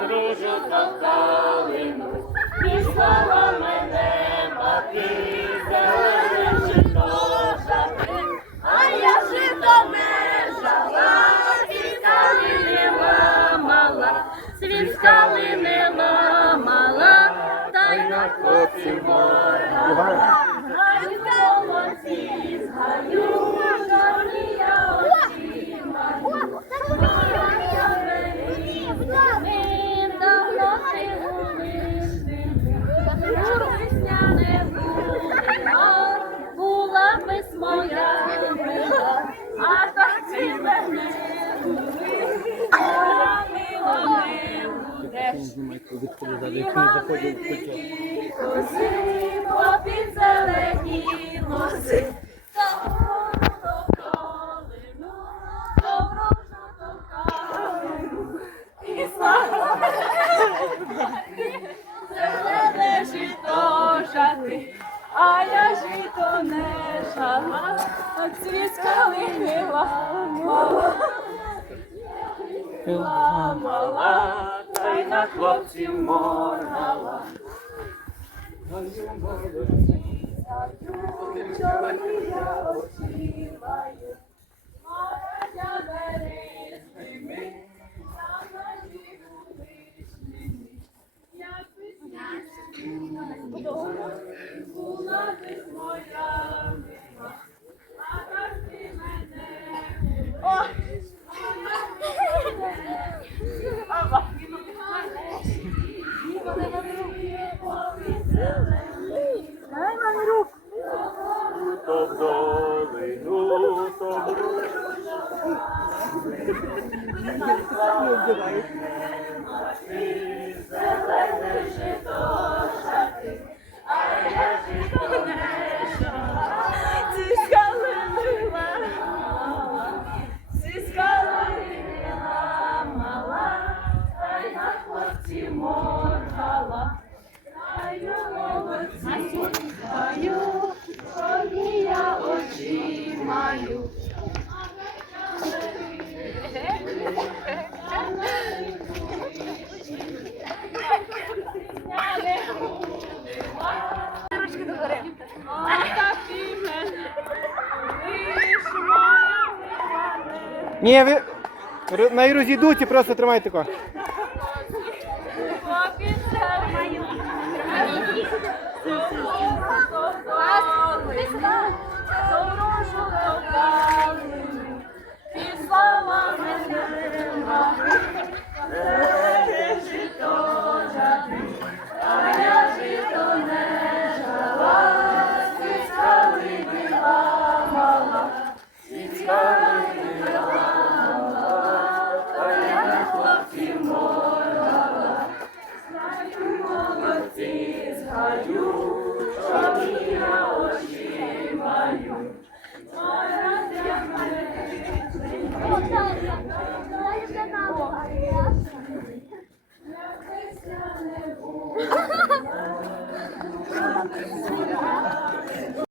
загружу то калину, післала мене мати, зелене а я жито не жала, і калини ламала, світ з калини ламала, та й на хлопці моргала. Гаю молодці, згаю, чорні я очі маю. Ми давно не були, Пісня не було, була би моя мила, а так ці мене були, а мила не будеш. Коси, попід зелені лоси, добру калину, добру жовту калину, і слава зелене жито жати, а я жито не жала, а цвіт калини ламала. Ламала, та й на хлопців моргала. То Ламала, та на хлопці. Гаю молодці, гаю, чорні я очі маю. Ручки догори. А так і мене вишмали. Ні, ви на розійдуться, просто тримайте тако. Хаю, що я оживаю, моя земля.